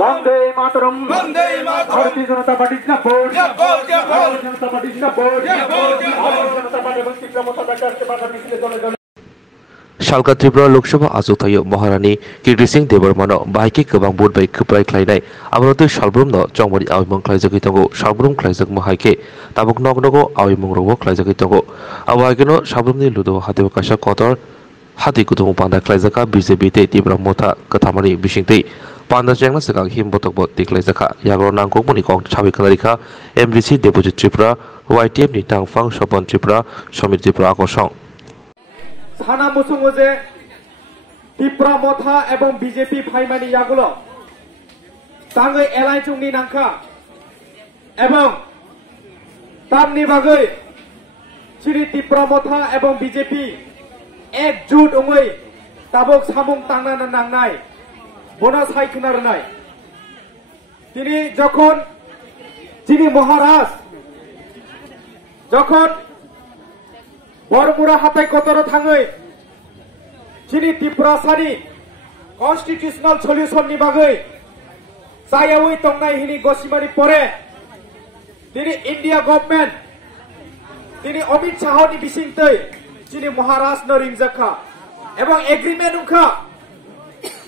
বন্দে মাতরম ভারতীয় জনতা পার্টি জিন্দাবাদ ভারতীয় জনতা পার্টি জিন্দাবাদ ভারতীয় জনতা পার্টি এবং তীব্রমতা ব্যাটারকে বাধা মিছিলে দলে দলে Salka Tripura Lok Sabha Azutayo Maharani Kirti Singh Debarmano Baiki Kabang Board by Kupai Klainai Amaratu Shalbrumno Chongmari Awimong Klaizakitago Shalbrum Klaizak Mahake Tabuk Nognogo Awimong Rogo Klaizakitago Awagino Shabrumni Ludo Hatibakasha Kotor Hati Kutumu Panda Klaizaka BJP Tibra Mota Katamari Bishingti Panda Jangla Sakang Him Botokbot Tiklaizaka Yagro Nangko Munikong Chavikanarika MDC Deposit Tripura YTM Nitang Fang Shopon Tripura Shomit Tripura Akosong সানা মুসুঙ্গ যে ত্রিপুরা মথা এবং BJP ফাইমানি ইয়াগুলো তাঙ্গৈ এলাই চুংনি নাংখা এবং তামনি বাগৈ চিনি ত্রিপুরা মথা এবং BJP একজুট ওঙৈ তাবক সামুং তাংনা নাংনাই বনা সাইখনারনাই তিনি যখন চিনি মহারাজ যখন বরমুরা হাতাই কতর থাঙৈ চিনি ত্রিপুরা সানি কনস্টিটিউশনাল সলিউশন नि बागै जायावै तंनाय हिनि गसिमानि परे তিনি ইন্ডিয়া গভর্নমেন্ট তিনি অমিত শাহনি বিসিংতৈ চিনি মহারাজ নরিংজাখা এবং এগ্রিমেন্ট উখা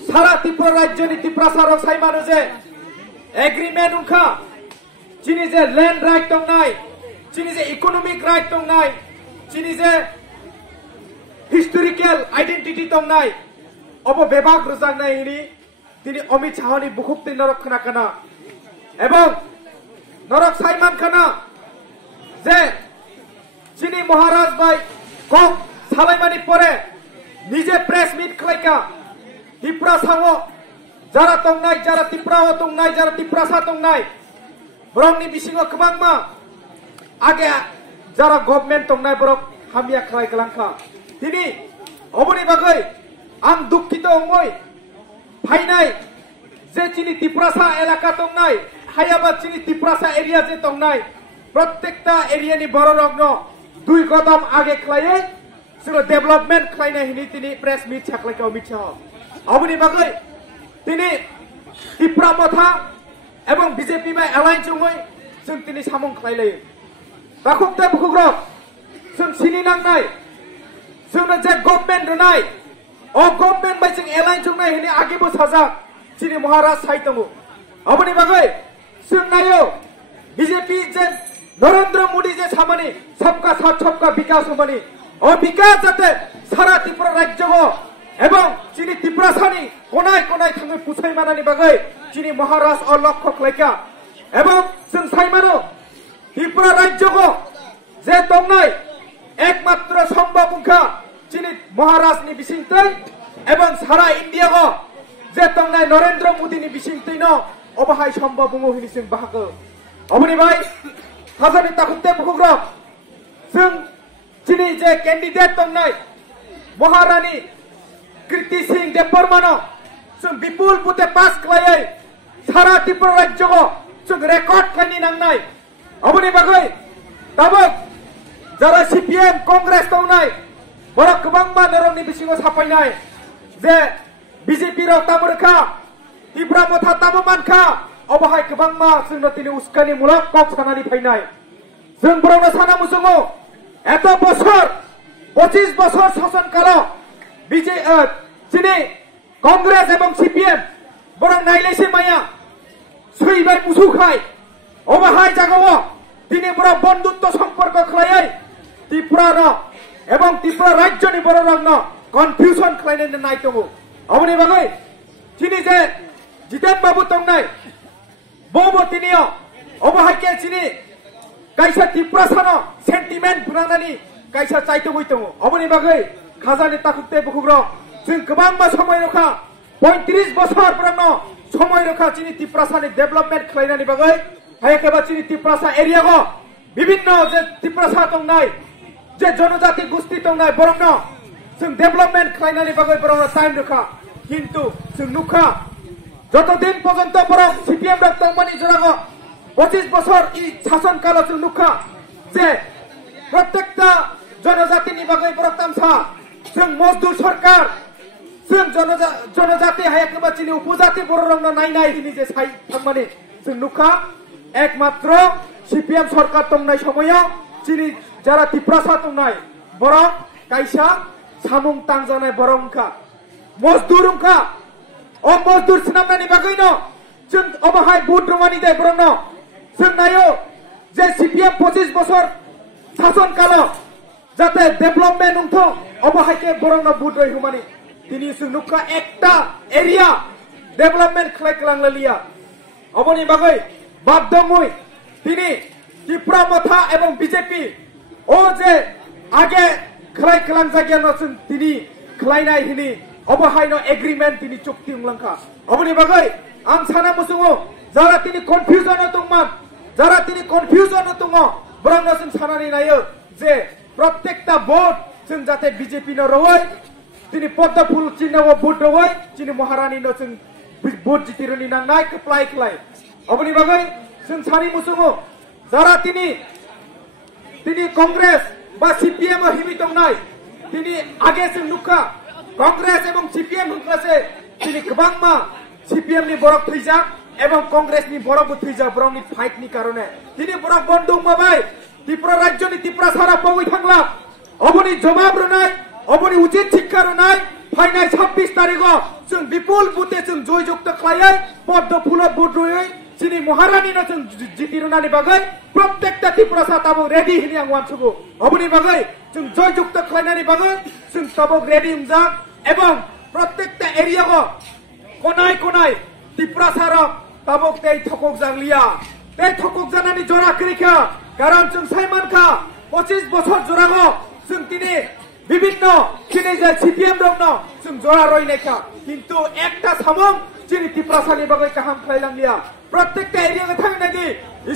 সারা ত্রিপুরা রাজ্যনি ত্রিপুরা সারক সাইমানো যে এগ্রিমেন্ট উখা চিনি যে ল্যান্ড রাইট তংনাই চিনি যে ইকোনমিক রাইট তংনাই চিনি যে হিস্টোরিক্যাল আইডেন্টিটি তংনাই অব বেবাগ রজাংনাই হিনি তিনি অমিত শাহনি বুখুপ্তি নরক খানা কানা এবং নরক সাইমান খানা যে চিনি মহারাজ ভাই কক সালাইমানি পরে নিজে প্রেস মিট খালাইকা ত্রিপুরা সাঙ্গ যারা তংনাই যারা ত্রিপুরাও তংনাই যারা ত্রিপুরাসা তংনাই বরংনি বিসিঙ্গ কবাংমা আগে যারা গভর্নমেন্ট তংনাই বরক হামিয়া খালাই গলাংখা তিনি অবনি বাগৈ আম দুঃখিত অঙ্গই ফাইনাই যে চিনি ত্রিপুরাসা এলাকা তংনাই হায়াবাদ চিনি ত্রিপুরাসা এরিয়া যে তংনাই প্রত্যেকটা এরিয়ানি বড় রগ্ন দুই কদম আগে খালাইয়ে সেগুলো ডেভেলপমেন্ট খালাইনাই হিনি তিনি প্রেস মিট ছাকলাইকা অমিত শাহ অবনি বাগৈ তিনি ত্রিপুরা মথা এবং বিজেপি মা এলাইন চুঙৈ जों তিনি সামং খালাইলাই বাখুকতে বুখুগ্রক जों सिनि नांनाय जोंनो जे गभर्नमेंट रनाय अ गभर्नमेंट बाय जों एलाइन जोंनाय हिनि आगेबो साजा चिनि महाराज साइतमु अबनि बागै जों नायो बीजेपी जे नरेंद्र मोदी जे सामानि सबका साथ सबका विकास होमानि अ विकास जाते सारा त्रिपुरा राज्यगो এবং চিনি ত্রিপুরাসানি কোনায় কোনায় থাঙ্গৈ পুছাই মানাनि बागै চিনি महाराज अ लक्ष्य खालायका এবং जों साइमानो ত্রিপুরা राज्यगो যে তংনাই একমাত্র সম্ভব উখা চিনি মহারাজনি বিসিংতৈ এবং সারা ইন্ডিয়া গো যে তংনাই নরেন্দ্র মোদিনি বিসিংতৈ ন অবহাই সম্ভব উঙো হিনি जों बाहागो অবনি ভাই হাজানি তাকুতে বুকুগ্রক जों চিনি যে ক্যান্ডিডেট তংনাই মহারানী কীর্তি সিং দেববর্মন जों বিপুল বুতে পাস খালাयै সারা ত্রিপুরা রাজ্য গো जों রেকর্ড খাইনি নাংনাই অবনি বাগৈ তাবক যারা সিপিএম কংগ্রেস তংনাই বড় কবাংমা নরংনি বিসিङाव साफायनाय जे বিজেপি র তামরখা ত্রিপুরা মথা তামমানখা অবহাই কবাংমা जोंनो তিনি উস্কানি মূলক কক সানানি ফাইনাय जों বরংनो साना मुसुङो এত বছর 25 বছর শাসনকাল চিনি কংগ্রেস এবং সিপিএম বরং নাইলেসে মায়া সুইবার মুসুখাই অবহাই জাগাও তিনি বড় বন্ধুত্ব সম্পর্ক খালাयै ত্রিপুরা এবং ত্রিপুরা রাজ্যনি বড় রগ্ন কনফিউশন খালাইনে নাইতমু অবনি বাগৈ চিনি যে জিতেন বাবু তংনাই বৌব তিনিও অবহাইকে চিনি কাইসা ত্রিপুরা সানো সেন্টিমেন্ট বুনানানি কাইসা চাইতো বইতমু অবনি বাগৈ খাজানি তাকুতে বুকুগ্র जों गोबांबा समय रखा 35 বছর পুরানো সময় রখা চিনি ত্রিপুরাসানি ডেভেলপমেন্ট খালাইनानि बागै हायकेबा चिनि ত্রিপুরাসা एरिया गो विभिन्न जे ত্রিপুরাসা तंनाय जे जनजाति गोष्ठी तंनाय बरंग जों डेभेलपमेंट खालायनानि बागै बरंग टाइम रखा किन्तु जों नुखा যতদিন পর্যন্ত বরং সিপিএম তংমানি জোরাগো 25 বছর ই শাসন কাল जों नुखा जे प्रत्येकटा जनजातिनि बागै बरं तामसा जों मजदुर सरकार जों जनजाति हायाखैबा चिनि उपजाति बर' रंना नायनाय दिनै जे साइ थांमाने जों नुखा एकमात्र सिपिएम सरकार दंनाय समायाव चिनि जारा तिप्रासा दंनाय बर' कायसा सामुं तांजानाय बर' उनखा मजदुर उनखा अ मजदुर सिनामनानि बागैनो जों अबाहाय बुट रमानि दे बर'नो जों नायो जे सिपिएम 25 बছর शासन कालो जाते डेभलपमेन्ट उंथो अबाहायके बर'नो बुट रय हुमानि दिनै जों नुखा एकटा एरिया डेभलपमेन्ट खालायलांलिया अबनि बागै बाददङै दिनै त्रिपुरा मथा एवं बीजेपी ओ जे आगे खालायलां जागियानो जों दिनै खालायनाय हिनि अबाहायनो एग्रीमेन्ट दिनै चुक्ति उंलांखा अबनि बागै आं साना मुसुङो जारा दिनै कनफ्यूजन दंमोन जारा दिनै कनफ्यूजन दङ बर'नो जों सानानै नायो जे प्रत्येकटा भोट जों जाते बीजेपी नो रवै दिनै पद्म फुल चिन्हआव भोट रवै दिनै महारानीनो जों भोट जितिरनि नांनाय खप्लाय खलाय अबनि बागै जों सानि मुसुङो जारा दिनै कांग्रेस बा सीपीएम हिमि दंनाय दिनै आगे जों नुखा कांग्रेस एवं सीपीएम होनब्लासो दिनै गोबांमा सीपीएम नि बरक थैजा एवं कांग्रेस नि बरक थैजा बरकनि फाइट नि कारणे दिनै बरक बन्दुक माबाय त्रिपुरा राज्यनि त्रिपुरा सारा पगै थांला अबनि जवाब रनाय अबनि उचित शिक्षा रनाय फाइनाय 26 तारिखआव जों विपुल बुथे जों जयजुक्त खालायै पद्म फुल बुट रयै दिनै महारानीनो जों जितिरनानि बागै प्रत्येकटा त्रिपुरा साताबो रेडी हिनि आं वानसुगो अबनि बागै जों जयजुक्त खालायनानि बागै जों ताबो रेडी हमजा एवं प्रत्येकटा एरियाखौ कोनाय कोनाय त्रिपुरा सारा ताबो ते थकक जांलिया ते थकक जानानि जरा करिखा कारण जों साइमानखा 25 বছর जरागो जों दिनै বিভিন্ন दिनै जे सीपीएम दंनो जों जरा रयनायखा किन्तु एकटा सामं दिनै त्रिपुरा सानि बागै काहाम खालायलांलिया प्रत्येकटा एरियाखौ थांनायदि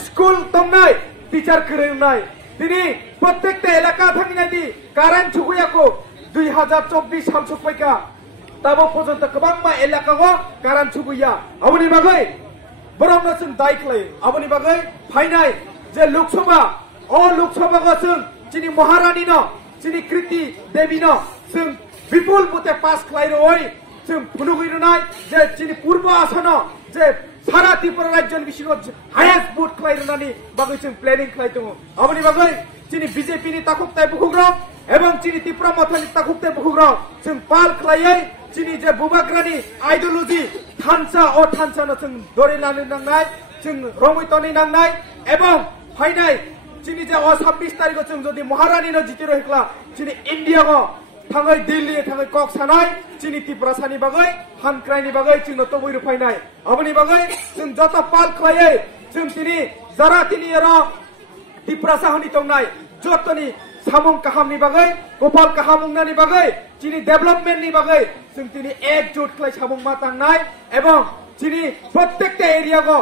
स्कुल दंनाय टीचार फोरोंनाय दिनै प्रत्येकटा एलाका थांनायदि कारेन्ट सफैयाखौ 2024 साल सफैखा दाबो पर्यन्त गोबांमा एलाकाखौ कारेन्ट सफैया अबनि बागै बर'नो जों दाय खालायो अबनि बागै फाइनाय जे लोकसभा अ लोकसभाखौ जों दिनै महारानीनो दिनै कृति देवीनो जों विपुल बुथे पास खालायरय जों फुनुगैरनाय जे दिनै पूर्व आसानो जे सारा त्रिपुरा राज्यनि बिसिङाव हायेस्ट भोट खालायरनानि बागै जों प्लेनिं खालायदों अबनि बागै दिनै बीजेपी नि ताखुबथाय बुखुग्र एवं दिनै त्रिपुरा मथानि ताखुबथाय बुखुग्र जों पाल खालायै दिनै जे बुबाग्रानि आइडियोलॉजी थानसा अ थानसानो जों दरिनानै नांनाय जों रमितनि नांनाय एवं फाइनाय दिनै जे 26 तारिखआव जों जुदि महारानीनो जितिरहैब्ला दिनै इन्डियाखौ थाङै दिल्ली थाङै कक सानाय दिनै त्रिपुरा सानि बागै हानक्रायनि बागै जोंनो तबैरो फायनाय अबनि बागै जों जत पाल खालायै जों दिनै जारा दिनै र त्रिपुरा साहनि दंनाय जतनि सामुं काहामनि बागै गोपाल काहामुंनानि बागै दिनै डेभलपमेन्टनि बागै जों दिनै एकजुट खालाय सामुं मा थांनाय एवं दिनै प्रत्येकटा एरियाखौ